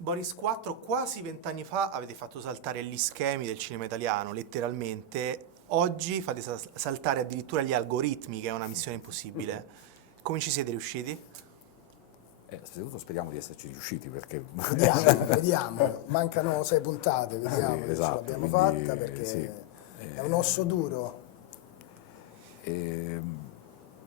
Boris 4, quasi 20 anni fa avete fatto saltare gli schemi del cinema italiano, letteralmente. Oggi fate saltare addirittura gli algoritmi, che è una missione impossibile. Come ci siete riusciti? Innanzitutto speriamo di esserci riusciti perché... Vediamo, vediamo. Mancano 6 puntate, vediamo se ce esatto, l'abbiamo quindi, fatta perché sì. è un osso duro.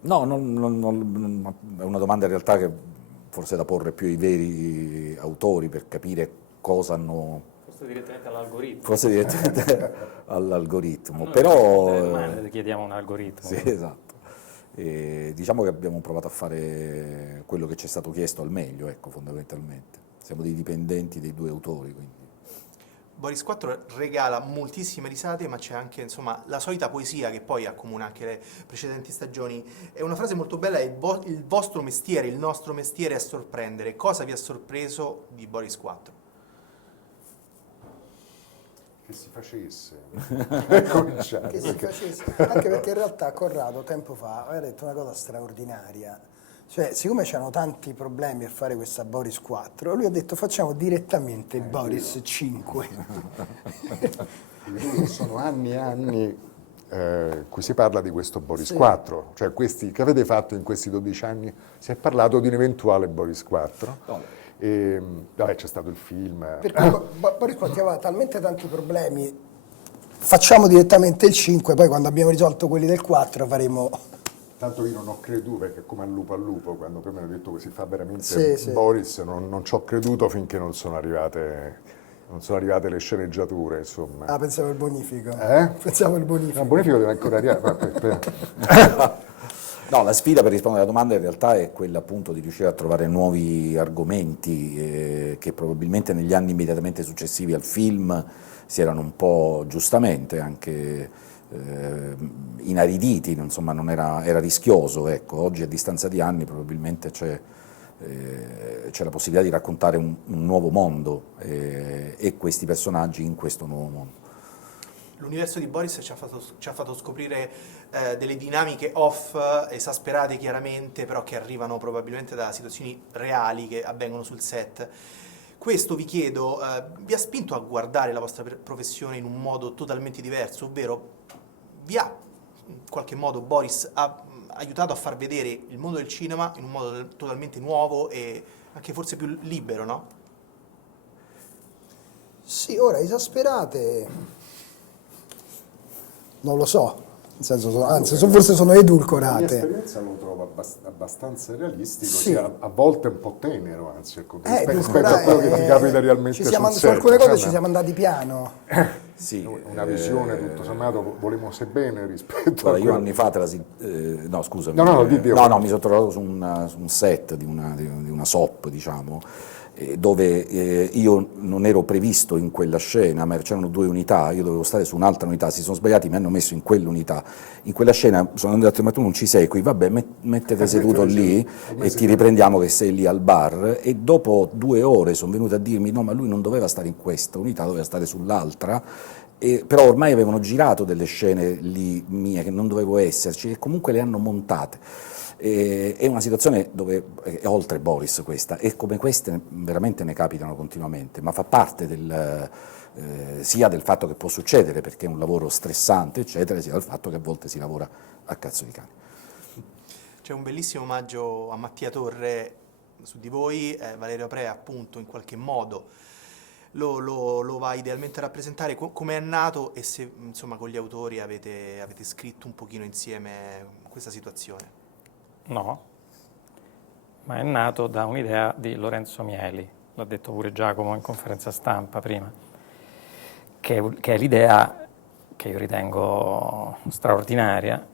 No, è una domanda in realtà che forse è da porre più ai veri autori per capire cosa hanno... Forse direttamente all'algoritmo. Forse direttamente all'algoritmo, Noi però... delle domande le chiediamo a un algoritmo. Sì, esatto. Diciamo che abbiamo provato a fare quello che ci è stato chiesto al meglio, ecco, fondamentalmente. Siamo dei dipendenti dei due autori, quindi. Boris 4 regala moltissime risate, ma c'è anche, insomma, la solita poesia che poi accomuna anche le precedenti stagioni. È una frase molto bella, è il vostro mestiere, il nostro mestiere è sorprendere. Cosa vi ha sorpreso di Boris 4? Che si facesse, per cominciare. Che si facesse. Anche perché in realtà Corrado tempo fa aveva detto una cosa straordinaria. Cioè, siccome c'erano tanti problemi a fare questa Boris 4, lui ha detto facciamo direttamente Boris 5. Sono anni e anni cui si parla di questo Boris 4, cioè questi che avete fatto in questi 12 anni, si è parlato di un eventuale Boris 4. E, vabbè, c'è stato il film. Perché Boris 4 aveva talmente tanti problemi, facciamo direttamente il 5, poi quando abbiamo risolto quelli del 4 faremo... Tanto io non ho creduto, perché come al lupo, quando poi mi hanno detto che si fa veramente Sì. Boris, non ci ho creduto finché non sono arrivate le sceneggiature, insomma. Ah, pensavo il bonifico. Eh? Pensavo il bonifico. No, il bonifico deve ancora arrivare. No, la sfida per rispondere alla domanda in realtà è quella appunto di riuscire a trovare nuovi argomenti che probabilmente negli anni immediatamente successivi al film si erano un po' giustamente anche inariditi, insomma era rischioso, ecco. Oggi a distanza di anni probabilmente c'è la possibilità di raccontare un nuovo mondo e questi personaggi in questo nuovo mondo. L'universo di Boris ci ha fatto scoprire delle dinamiche off, esasperate chiaramente, però che arrivano probabilmente da situazioni reali che avvengono sul set. Questo, vi chiedo, vi ha spinto a guardare la vostra professione in un modo totalmente diverso, ovvero vi ha in qualche modo Boris aiutato a far vedere il mondo del cinema in un modo totalmente nuovo e anche forse più libero, no? Sì, ora esasperate, non lo so, nel senso, anzi, forse sono La mia edulcorate. esperienza lo trovo abbastanza realistico, Sì. sia a volte un po' tenero, anzi, ecco, rispetto a edulcorare, quello che ti capita realmente ci siamo, sul su set. alcune cose Insomma, ci siamo andati piano. Sì, una visione, tutto sommato, volemo se bene rispetto guarda, a io quello... anni fa, no scusami, No, di Dio. no, mi sono trovato su un set di una soap, diciamo, dove io non ero previsto in quella scena, ma c'erano due unità, io dovevo stare su un'altra unità, si sono sbagliati, mi hanno messo in quell'unità. In quella scena sono andato, ma tu non ci sei qui, vabbè, mettete seduto lì e ti riprendiamo che sei lì al bar, e dopo 2 ore sono venuti a dirmi no, ma lui non doveva stare in questa unità, doveva stare sull'altra. Però ormai avevano girato delle scene lì mie che non dovevo esserci e comunque le hanno montate. È una situazione dove è oltre Boris questa, e come queste veramente ne capitano continuamente, ma fa parte sia del fatto che può succedere perché è un lavoro stressante, eccetera, sia del fatto che a volte si lavora a cazzo di cane. C'è un bellissimo omaggio a Mattia Torre su di voi, Valerio Aprea appunto in qualche modo lo va idealmente a rappresentare. Come è nato e se insomma con gli autori avete scritto un pochino insieme questa situazione? No, ma è nato da un'idea di Lorenzo Mieli, l'ha detto pure Giacomo in conferenza stampa prima, che è l'idea che io ritengo straordinaria,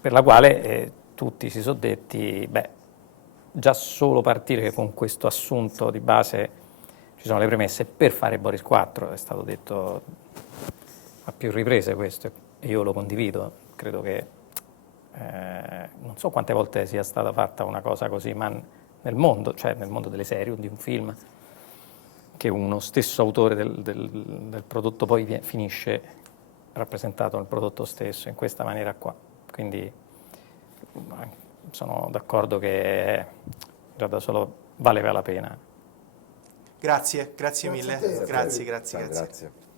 per la quale tutti si sono detti, beh, già solo partire con questo assunto di base, ci sono le premesse per fare Boris 4, è stato detto a più riprese questo, e io lo condivido, credo che non so quante volte sia stata fatta una cosa così, ma nel mondo, cioè nel mondo delle serie o di un film, che uno stesso autore del prodotto poi finisce rappresentato nel prodotto stesso in questa maniera qua. Quindi sono d'accordo che già da solo valeva la pena. Grazie Grazie mille, a te. grazie. Grazie.